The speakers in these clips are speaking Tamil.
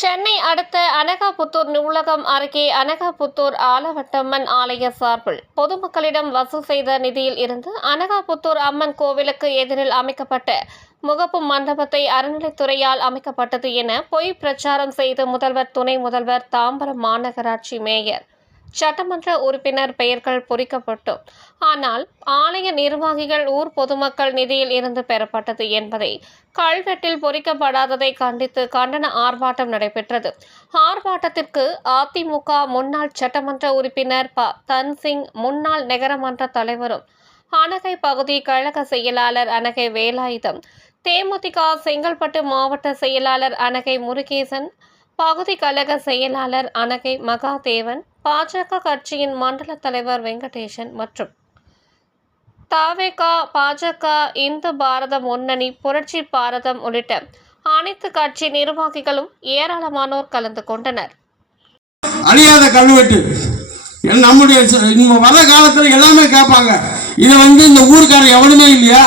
சென்னை அடுத்த அனகாபுத்தூர் நூலகம் அருகே அனகாபுத்தூர் ஆலவட்டம்மன் ஆலய சார்பில் பொதுமக்களிடம் வசூல் செய்த நிதியில் இருந்து அனகாபுத்தூர் அம்மன் கோவிலுக்கு எதிரில் அமைக்கப்பட்ட முகப்பு மண்டபத்தை அறநிலைத்துறையால் அமைக்கப்பட்டது என பொய் பிரச்சாரம் செய்த முதல்வர் துணை முதல்வர் தாம்பரம் மாநகராட்சி மேயர் சட்டமன்ற உறுப்பினர் பெயர்கள் பொறிக்கப்பட்டும். ஆனால் ஆலய நிர்வாகிகள் ஊர் பொதுமக்கள் நிதியில் இருந்து பெறப்பட்டது என்பதை கல்வெட்டில் பொறிக்கப்படாததை கண்டித்து கண்டன ஆர்ப்பாட்டம் நடைபெற்றது. ஆர்ப்பாட்டத்திற்கு அதிமுக முன்னாள் சட்டமன்ற உறுப்பினர் ப. தன்சிங் முன்னாள் நகரமன்ற தலைவரும் அனகை பகுதி கழக செயலாளர் அனகை வேலாயுதம் தேமுதிக செங்கல்பட்டு மாவட்ட செயலாளர் அனகை முருகேசன் பகுதி கழக செயலாளர் அனகை மகாதேவன் பாஜக கட்சியின் மண்டல தலைவர் வெங்கடேசன் மற்றும் தாவேகா பாஜக இந்து பாரத முன்னணி புரட்சி பாரதம் உள்ளிட்ட அனைத்து கட்சி நிர்வாகிகளும் ஏராளமானோர் கலந்து கொண்டனர். அழியாத கல்வெட்டு. நம்முடைய வர காலத்தில் எல்லாமே கேட்பாங்க. இதை வந்து இந்த ஊருக்காரர் எவனுமே இல்லையா?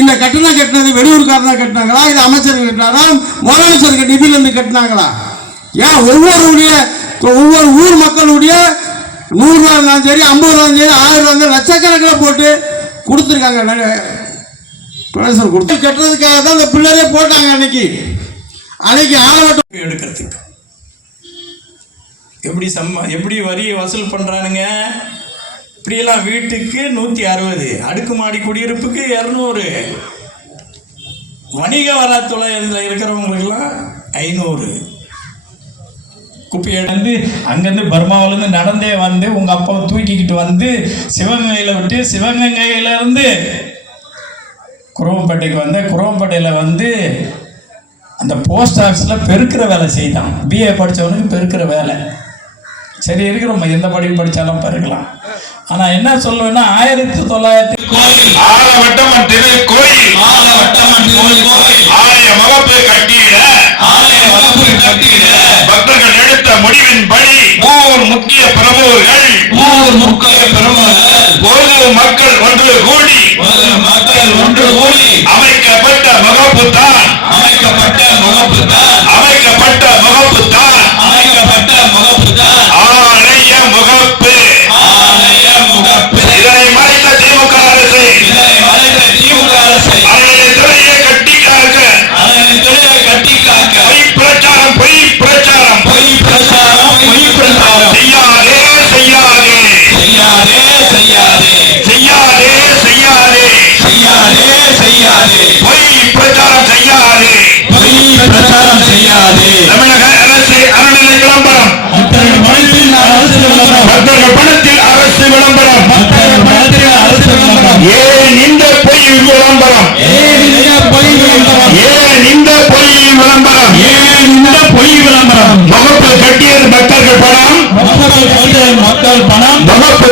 இந்த கட்டணம் கட்டினது வெளியூர்காரனா கட்டினாங்களா? இது அமைச்சர் கட்டினாரா? முதலமைச்சருக்கு நிதியிலிருந்து கட்டினாங்களா? ஏன் ஒவ்வொருடைய ஒவ்வொரு ஊர் மக்களுடைய நூறுரூவா இருந்தாலும் சரி ஐம்பது ரூபா இருந்தாலும் சரி ஆயிரம் ரூபா இருந்தாலும் லட்சக்கணக்கில் போட்டு கொடுத்துருக்காங்க. டொனேஷன் கொடுத்து. கட்டுறதுக்காக தான் அந்த பிள்ளையே போட்டாங்க அன்னைக்கு. அன்னைக்கு ஆலவட்டம் எடுக்கிறதுக்கு. எப்படி சம்ம எப்படி வரி வசூல் பண்ணுறானுங்க இப்படியெல்லாம் வீட்டுக்கு நூற்றி அறுபது அடுக்குமாடி குடியிருப்புக்கு இரநூறு. வணிக வராத்துறையில் இருக்கிறவங்களுக்கெல்லாம் ஐநூறு. குப்பையை வந்து அங்கேருந்து பர்மாவிலேருந்து நடந்தே வந்து உங்கள் அப்பாவை தூக்கிக்கிட்டு வந்து சிவகங்கையில் விட்டு சிவகங்கையிலேருந்து குரோம்பேட்டைக்கு வந்து குரோம்பேட்டையில் வந்து அந்த போஸ்ட் ஆஃபீஸில் பெருக்கிற வேலை செய்தான். பிஏ படித்தவனுக்கு பெருக்கிற வேலை. சரி இருக்கிறோம். எந்த படிப்பு படித்தாலும் பெருக்கலாம். ஆனால் என்ன சொல்லுவேன்னா ஆயிரத்தி தொள்ளாயிரத்தி கோயில். ஆலவட்டம்மன் திருக்கோயில் ஆலய மகப்பு Amen.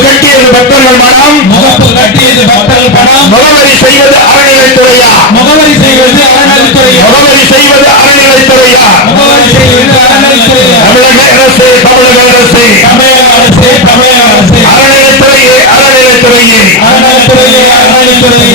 கட்டியது பக்தர்கள் பணம் முகப்பு கட்டியது மக்கள் பணம் முகவரி செய்வது அறநிலைத்துறையா முகவரி செய்வது அறநிலைத்துறையா முகவரி செய்வது அறநிலைத்துறையா முகவரி செய்வது அறநிலைத்துறையா தமிழக அரசு தமிழக அரசு. தமிழக அரசு தமிழக அரசு. அறநிலைத்துறையே அறநிலைத்துறையே அறநிலைத்துறையே அறநிலைத்துறையே